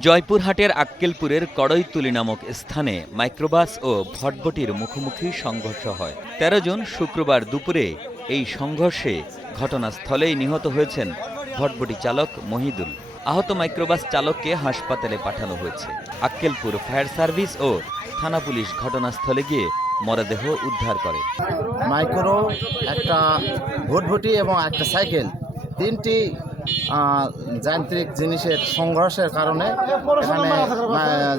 জয়পুরহাটের আক্কেলপুরের কড়ইতুলি নামক স্থানে মাইক্রোবাস ও ভটভটির মুখোমুখি সংঘর্ষ হয়। ১৩ জুন শুক্রবার দুপুরে এই সংঘর্ষে ঘটনাস্থলেই নিহত হয়েছেন ভটভটি চালক মহিদুল। আহত মাইক্রোবাস চালককে হাসপাতালে পাঠানো হয়েছে। আক্কেলপুর ফায়ার সার্ভিস ও থানা পুলিশ ঘটনাস্থলে গিয়ে মরদেহ উদ্ধার করে। মাইক্রো, একটা ভটভটি এবং একটা সাইকেল, তিনটি যান্ত্রিক জিনিসের সংঘর্ষের কারণে এখানে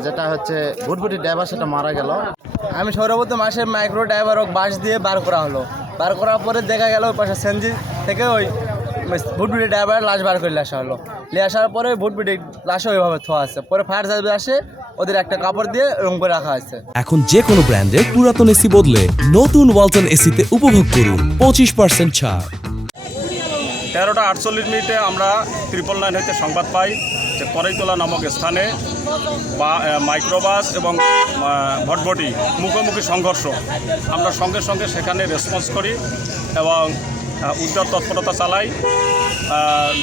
যেটা হচ্ছে ভটভটি ড্রাইভার সেটা মারা গেল। আমি সর্বপ্রথম মাসের মাইক্রো ড্রাইভার বাস দিয়ে বার করা হলো। বার করার পরে দেখা গেল ওই পাশে সেনজি থেকে ওই ভটভটি ড্রাইভার লাশ বার করে আসা হলো। নিয়ে আসার পরে ভটভটি লাশে ওইভাবে থোয়া আছে। পরে ফায়ার সার্ভিস আসে, ওদের একটা কাপড় দিয়ে রং করে রাখা হয়েছে। এখন যে কোনো ব্র্যান্ডের পুরাতন এসি বদলে নতুন ওয়ালটন এসিতে উপভোগ করুন 25% ছাড়। 13:48 আমরা 999 হইতে সংবাদ পাই যে কড়ইতলা নামক স্থানে মাইক্রোবাস এবং ভটভটি মুখোমুখি সংঘর্ষ। আমরা সঙ্গে সঙ্গে সেখানে রেসপন্স করি এবং উদ্ধার তৎপরতা চালাই।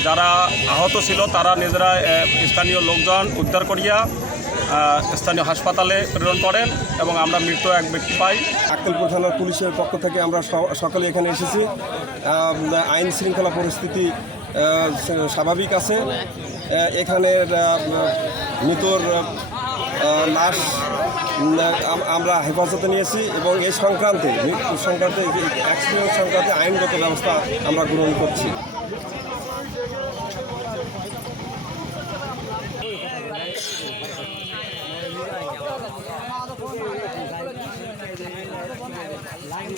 যারা আহত ছিল তারা নিজেরা স্থানীয় লোকজন উদ্ধার করিয়া স্থানীয় হাসপাতালে প্রেরণ করেন এবং আমরা মৃত এক ব্যক্তি পাই। আক্কেলপুর থানার পুলিশের পক্ষ থেকে আমরা সকালে এখানে এসেছি। আইন শৃঙ্খলা পরিস্থিতি স্বাভাবিক আছে। এখানের মৃতর লাশ আমরা হেফাজতে নিয়েছি এবং এই সংক্রান্তে অ্যাক্সিডেন্ট সংক্রান্তে আইনগত ব্যবস্থা আমরা গ্রহণ করছি। লাইন